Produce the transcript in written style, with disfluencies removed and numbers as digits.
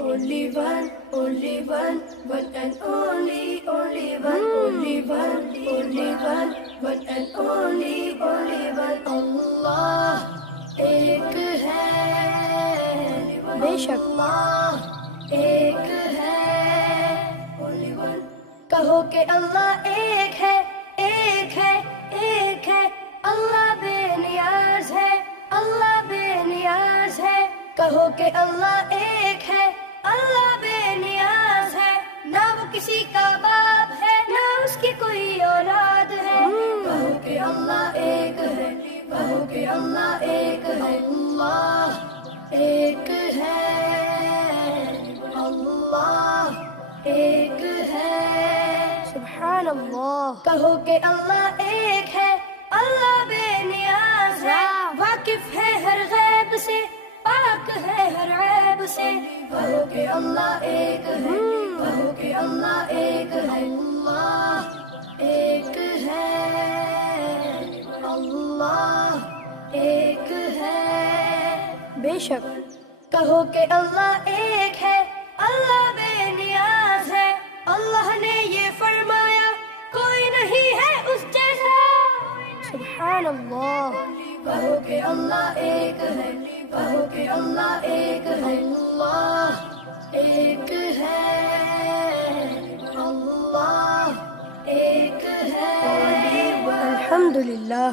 Only one, one and only one, only one, one and only one. Allah ایک ہے بے شک اللہ ایک ہے only one. کہو کہ اللہ ایک ہے ایک ہے ایک ہے. اللہ بے نیاز ہے اللہ بے نیاز ہے. کہو کہ اللہ ایک ہے اللہ بے نیاز ہے. نہ وہ کسی کا باپ ہے نہ اس کی کوئی اولاد ہے. کہو کہ اللہ ایک ہے کہو کہ اللہ ایک ہے. اللہ ایک ہے اللہ ایک ہے. سبحان اللہ. کہو کہ اللہ ایک ہے اللہ بے نیاز ہے. واقف ہے ہر غیب سے پاک ہے ہر عیب سے. کہو کہ اللہ ایک ہے کہو کہ اللہ ایک ہے. اللہ ایک ہے اللہ ایک ہے. بے شک کہو کہ اللہ ایک ہے اللہ بے نیاز ہے. اللہ نے یہ فرمایا کوئی نہیں ہے اس جیسا. سبحان اللہ. کہو کہ اللہ ایک ہے کہو کہ اللہ ایک ہے. اللہ ایک ہے اللہ ایک ہے. الحمدللہ.